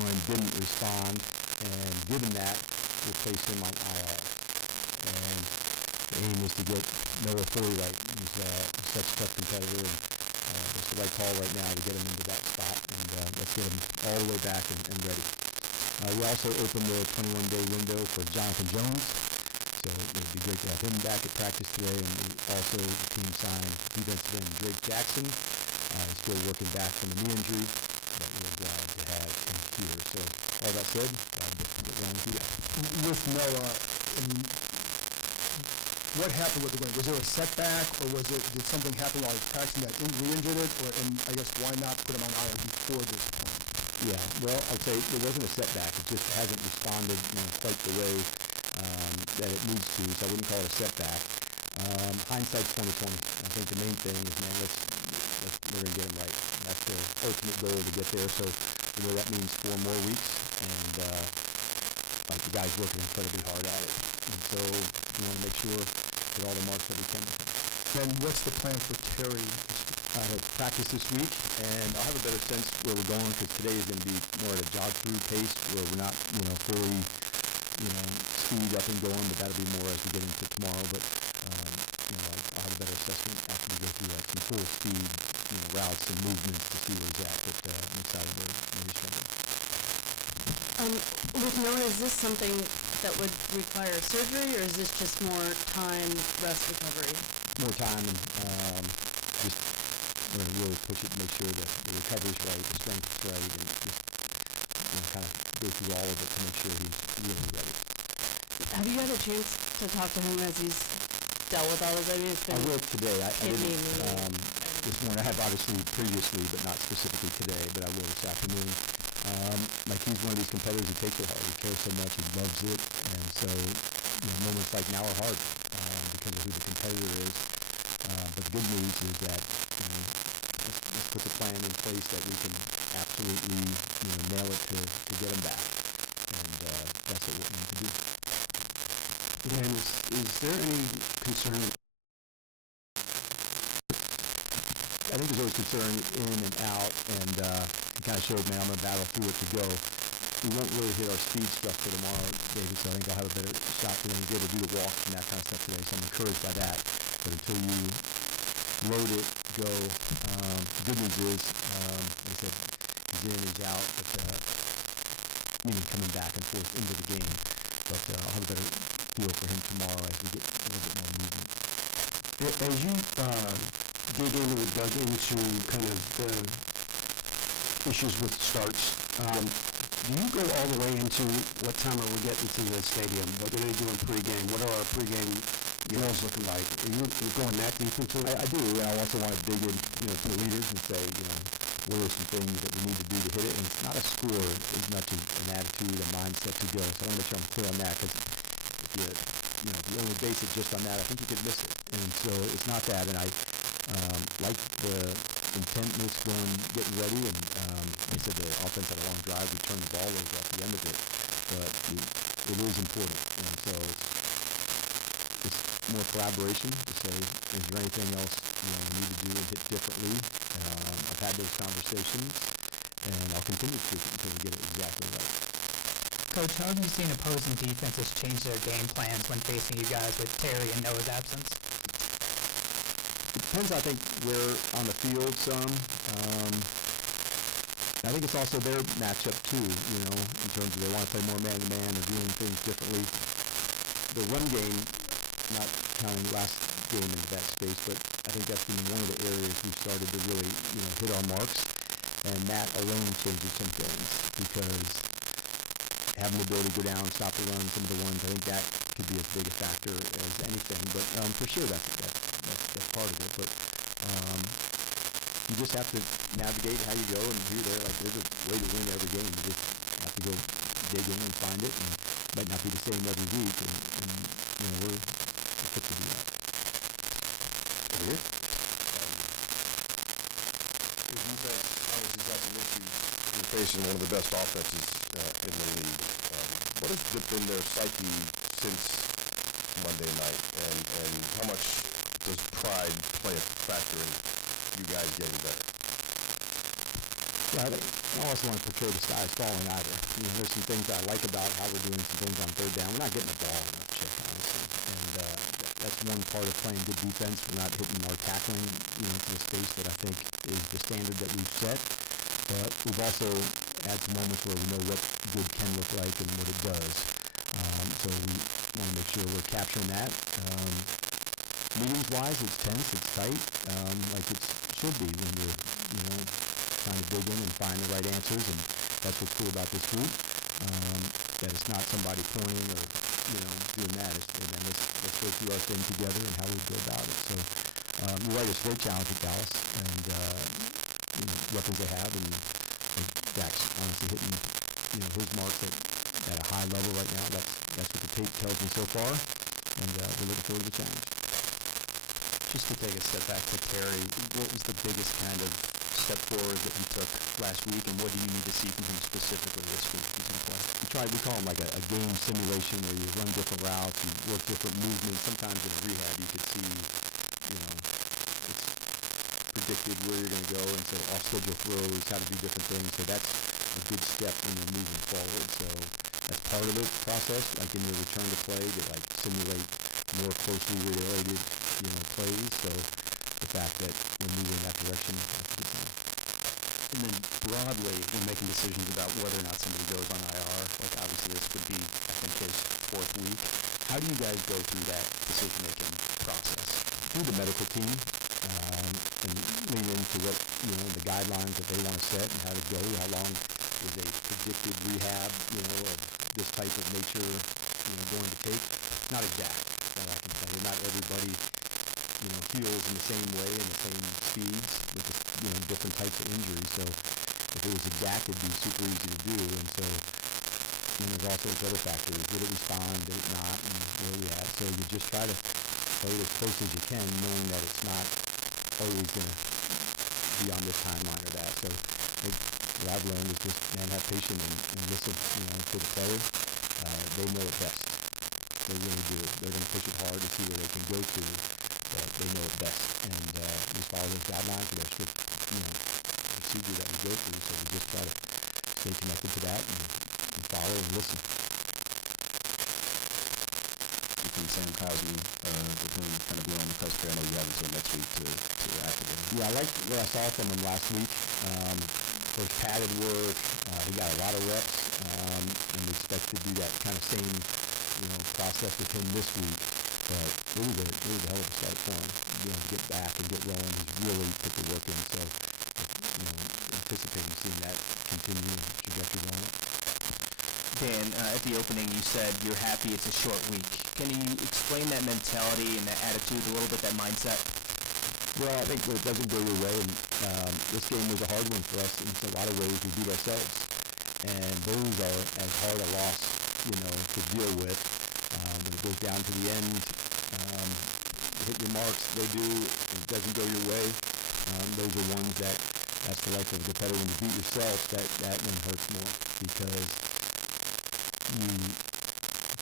going didn't respond, and given that, we'll place him on IR. And the aim is to get Noah fully right. He's such a tough competitor, and it's the right call right now to get him into that spot, and let's get him all the way back and ready. We also opened the 21-day window for Jonathan Jones, so it would be great to have him back at practice today. And also the team signed defensive end Drake Jackson. He's still working back from a knee injury, but we're glad to have him here. So all that said, glad to get around with you guys. With Noah, what happened with the game? Was there a setback, or did something happen while he was practicing that re-injured it? And I guess why not put him on IR before this point? Yeah, well, I'd say there wasn't a setback. It just hasn't responded, quite the way that it needs to. So I wouldn't call it a setback. Hindsight's 20/20. I think the main thing is, man, we're gonna get him right. That's the ultimate goal to get there. So that means 4 more weeks, and like the guy's working incredibly hard at it. And so we want to make sure that all the marks that we can. Then what's the plan for Terry? I have practice this week, and I'll have a better sense where we're going, because today is going to be more at a jog-through pace where we're not, fully, speed up and going, but that'll be more as we get into tomorrow. But, I'll have a better assessment after we go through like some full speed, routes and movements to see where he's at. But I'm excited where he's going. With Noah, is this something that would require surgery, or is this just more time, rest, recovery? More time, and just really push it to make sure that the recovery's right, the strength's right, and just kind of go through all of it to make sure he's really ready. Have you had a chance to talk to him as he's dealt with all of that? I will today. I didn't this morning. I have obviously previously, but not specifically today, but I will this afternoon. He's one of these competitors who takes it hard. He cares so much. He loves it. And so moments like now are hard because of who the competitor is. But the good news is that let's put the plan in place that we can absolutely nail it to get him back. And that's what we need to do. Dan, is there any concern? I think there's always concern in and out, and he kind of showed, man, I'm going to battle through it to go. We won't really hit our speed stuff for tomorrow, David, so I think I'll have a better shot for him to be able to do the walk and that kind of stuff today, so I'm encouraged by that. But until you load it, go, the good news is, like I said, he's in, he's out, but meaning coming back and forth into the game. But I'll have a better feel for him tomorrow as we get a little bit more movement. As you dig into or dug into kind of the issues with starts, do you go all the way into what time are we getting to the stadium? What are they doing pregame? What are our pregame drills looking like? Are you going that deep into it? I do, and I also want to dig in, to the leaders and say, what are some things that we need to do to hit it? And it's not a score as much as an attitude, a mindset to go. So I want to make sure I'm clear on that, because if you only base it just on that, I think you could miss it. And so it's not that, and I like the intentness getting ready, and like I said, the offense had a long drive. We turned the ball over at the end of it, but it is important, and so it's more collaboration to say, is there anything else we need to do and hit differently? I've had those conversations, and I'll continue to until we get it exactly right. Coach, how have you seen opposing defenses change their game plans when facing you guys with Terry and Noah's absence? It depends, I think, where on the field some. I think it's also their matchup too, in terms of they want to play more man-to-man or doing things differently. The run game, not counting last game into that space, but I think that's been one of the areas we've started to really, hit our marks, and that alone changes some things, because having the ability to go down, stop the run, some of the ones, I think that could be as big a factor as anything. But for sure, that's part of it. But you just have to navigate how you go, and you're there. Like, there's a way to win every game. You just have to go dig in and find it, and it might not be the same every week. And we're fit to do that. Defense, obviously, that's an issue. You're facing one of the best offenses in the league. What has dipped in their psyche since Monday night, and how much does pride play a factor in you guys getting better? Yeah, I don't also want to portray the sky is falling either. You know, there's some things I like about how we're doing some things on third down. We're not getting the ball enough, Chip, honestly. And that's one part of playing good defense. We're not hitting our tackling, you know, to the space that I think is the standard that we've set. But we've also had some moments where we know what good can look like and what it does. So we want to make sure we're capturing that. Meetings-wise, it's tense, it's tight, like it should be when you're, you know, trying to dig in and find the right answers, and that's what's cool about this group, that it's not somebody pointing or, you know, doing that. And then let's go through our thing together and how we go about it. So you're right, it's a great challenge at Dallas, and you know, weapons they have, and Dak's honestly hitting, you know, his marks at a high level right now. That's what the tape tells me so far, and we're looking forward to the challenge. Just to take a step back to Terry, what was the biggest kind of step forward that you took last week, and what do you need to see from him specifically this week he's in play? We call them like a game simulation where you run different routes, you work different movements. Sometimes in a rehab you could see, you know, it's predicted where you're going to go, and so off-schedule throws, how to do different things. So that's a good step when you're moving forward. So that's part of the process, like in your return to play, to like simulate more closely related, you know, plays. So the fact that we're moving in that direction, that's a good thing. And then broadly, when making decisions about whether or not somebody goes on IR, like obviously this would be, I think, his fourth week. How do you guys go through that decision-making process? Through the medical team, and lean into what, you know, the guidelines that they want to set and how to go, how long is a predicted rehab, you know, of this type of nature, you know, going to take. Not exact, that I can tell you. Not everybody, you know, heals in the same way and the same speeds with the, you know, different types of injuries. So if it was exact, it'd be super easy to do. And so, you know, there's also those other factors. Did it respond? Did it not? And where are we at? So you just try to play it as close as you can, knowing that it's not always going to be on this timeline or that. So I think what I've learned is just, man, have patience and listen, you know, to the player. They know it best. They really do. They're going to push it hard to see where they can go to, but they know it best. And we follow those guidelines with our strict, you know, procedure that we go through. So we just try to stay connected to that and follow and listen. Between Sam Cosby, with him kind of being on the cusp there, I know you have until next week to activate him. Yeah, I liked what I saw from him last week. First padded work, he got a lot of reps, and we expect to do that kind of same, you know, process with him this week. But it was a hell of a start for him, you know, to get back and get rolling. He's really put the work in, so, you know, anticipating seeing that continue trajectory going up. Dan, at the opening you said you're happy it's a short week. Can you explain that mentality and that attitude a little bit, that mindset? Well, I think when it doesn't go your way, and this game was a hard one for us in a lot of ways. We beat ourselves, and those are as hard a loss, you know, to deal with. When it goes down to the end, hit your marks, they do, and it doesn't go your way. Those are ones that's the life of a competitor. When you beat yourself, that one hurts more because you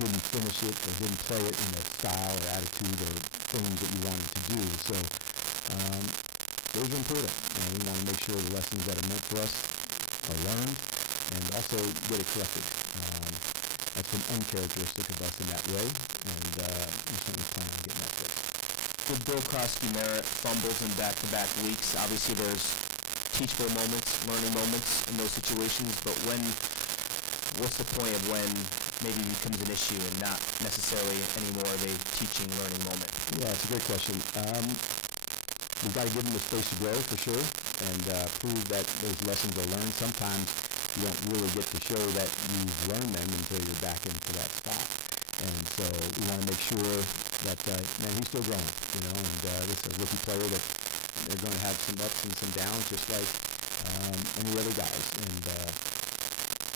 didn't finish it or didn't play it in a style or attitude or things that you wanted to do. So those are important, and we want to make sure the lessons that are meant for us are learned and also get it corrected. That's been uncharacteristic of us in that way, and we certainly plan on getting that fixed. With Bill Krosky merit fumbles in back-to-back weeks, obviously there's teachable moments, learning moments in those situations, but what's the point of when maybe it becomes an issue and not necessarily anymore of a teaching, learning moment? Yeah, it's a great question. We've got to give them the space to grow for sure, and prove that those lessons are learned. Sometimes you don't really get to show that you've learned them until you're back into that spot. And so we want to make sure that, man, he's still growing, you know, and this is a rookie player that they're going to have some ups and some downs just like any other guys. And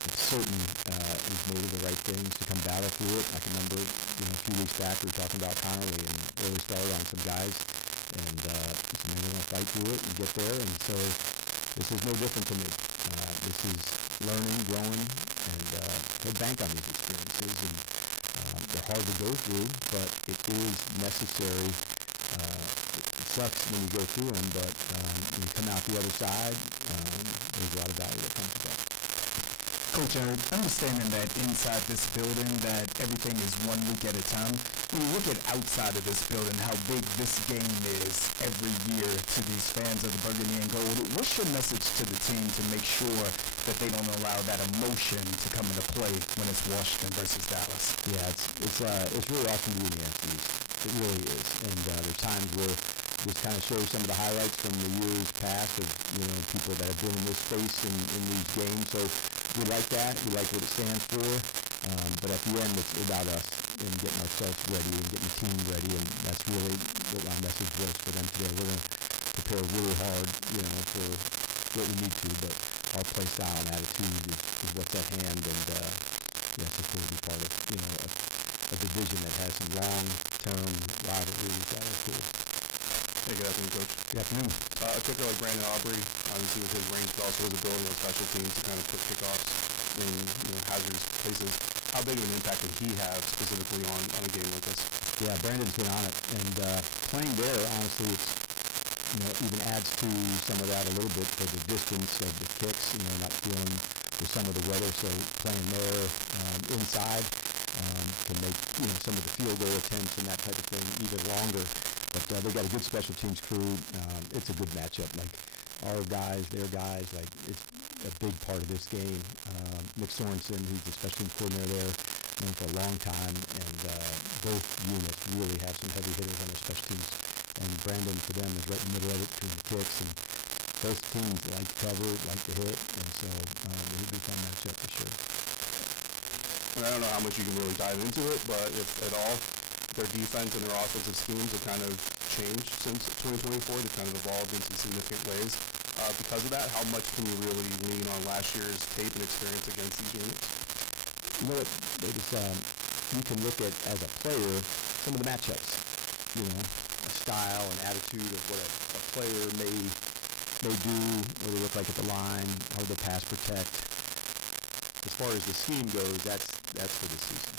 it's certain he's made the right things to come battle through it. I can remember, you know, a few weeks back we were talking about Connolly and early start on some guys, and so maybe we're going to fight through it and get there. And so this is no different for me. This is learning, growing, and he'll bank on these experiences. And they're hard to go through, but it is necessary. It's sucks when you go through them, but when you come out the other side, there's a lot of value that comes with that. Coach Eric, understanding that inside this building that everything is 1 week at a time, when you look at outside of this building, how big this game is every year to these fans of the Burgundy and Gold, what's your message to the team to make sure that they don't allow that emotion to come into play when it's Washington versus Dallas? Yeah, it's really awesome to be in the NFC East. It really is, and there's times where this kind of shows some of the highlights from the years past of people that have been in this space in these games. So we like that. We like what it stands for. But at the end, it's about us and getting ourselves ready and getting the team ready, and that's really what my message was for them today. We're going to prepare really hard, for what we need to, but our play style and attitude is what's at hand, and it's just cool to be part of, a division that has some long-term rivalries that are cool. Hey, good afternoon, Coach. Good afternoon. A kicker like Brandon Aubrey, obviously with his range, but also his ability on special teams to kind of put kickoffs in hazardous places. How big of an impact would he have specifically on a game like this? Yeah, Brandon's been on it, and playing there, honestly, it's even adds to some of that a little bit for the distance of the kicks. Not feeling with some of the weather, so playing there inside can make some of the field goal attempts and that type of thing even longer. But they got a good special teams crew. It's a good matchup. Like our guys, their guys, like it's a big part of this game. Nick Sorensen, who's the special teams coordinator there, known for a long time, and both units really have some heavy hitters on their special teams. And Brandon, for them, is right in the middle of it between the kicks, and both teams like to cover, like to hit, and so it'll be a fun matchup for sure. And I don't know how much you can really dive into it, but if at all, their defense and their offensive schemes have kind of changed since 2024. They've kind of evolved in some significant ways. Because of that, how much can you really lean on last year's tape and experience against these units? You can look at, as a player, some of the matchups. A style and attitude of what a player may do, what they look like at the line, how they pass protect. As far as the scheme goes, that's for the season.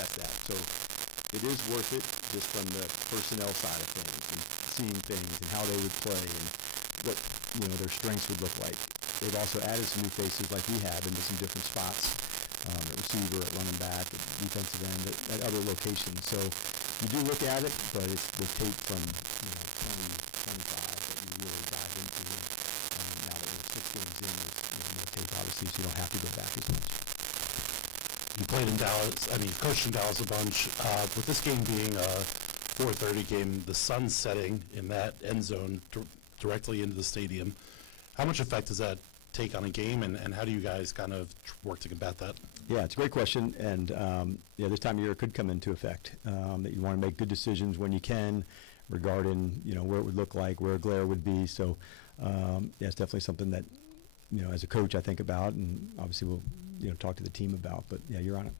That's that. So it is worth it just from the personnel side of things and seeing things and how they would play and what their strengths would look like. They've also added some new faces like we have into some different spots, at receiver, at running back, at defensive end, at other locations. So you do look at it, but it's the tape from 2025 that you really dive into. And now that we're 6 games in, there's more tape obviously, so you don't have to go back as much. You played in Dallas, coached in Dallas a bunch. With this game being a 4:30 game, the sun setting in that end zone directly into the stadium, how much effect does that take on a game, and how do you guys kind of work to combat that? Yeah, it's a great question, and this time of year it could come into effect, that you want to make good decisions when you can regarding, where it would look like, where a glare would be. So, it's definitely something that, as a coach I think about, and obviously we'll, talk to the team about, but yeah, you're on it.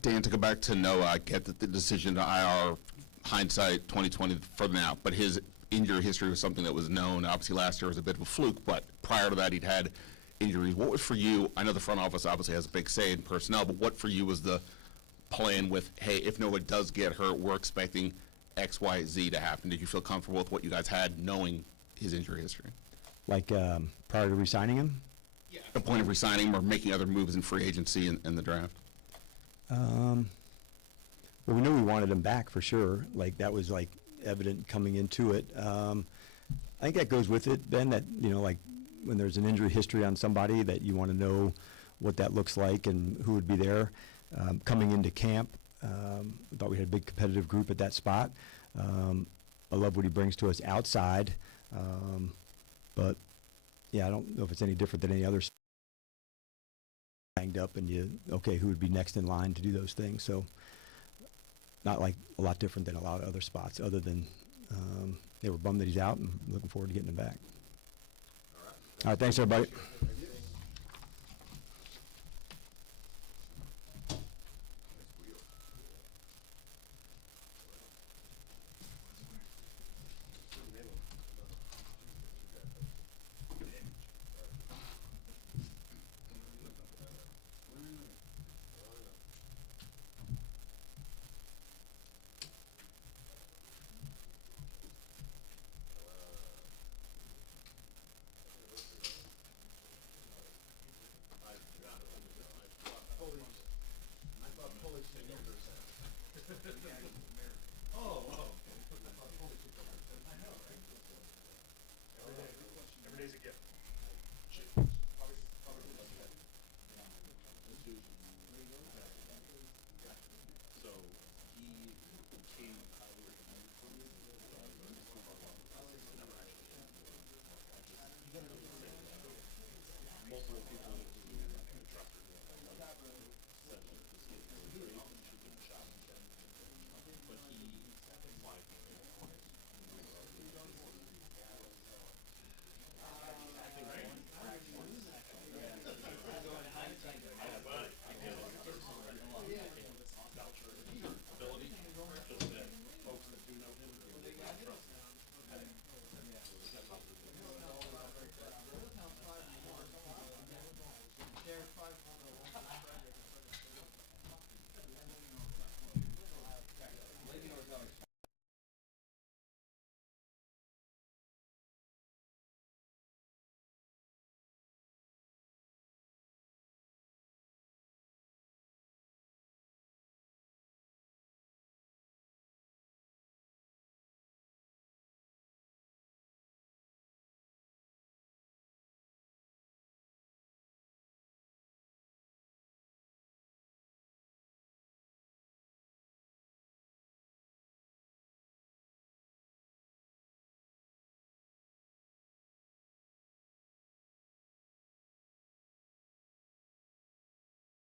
Dan, to go back to Noah, I get that the decision to IR, hindsight 2020 for now, but his injury history was something that was known. Obviously last year was a bit of a fluke, but prior to that he'd had injuries. What was for you, I know the front office obviously has a big say in personnel, but what for you was the plan with, hey, if Noah does get hurt, we're expecting X, Y, Z to happen? Did you feel comfortable with what you guys had knowing his injury history? Like prior to re-signing him? Yeah. At the point of re-signing him or making other moves in free agency and the draft? Well, we knew we wanted him back for sure. Like that was like evident coming into it. I think that goes with it, Ben, that, like when there's an injury history on somebody that you want to know what that looks like and who would be there. Coming into camp, I thought we had a big competitive group at that spot. I love what he brings to us outside. But yeah, I don't know if it's any different than any other banged up and who would be next in line to do those things. So not like a lot different than a lot of other spots, other than they were bummed that he's out and looking forward to getting him back. All right, thanks everybody. Every day's a gift.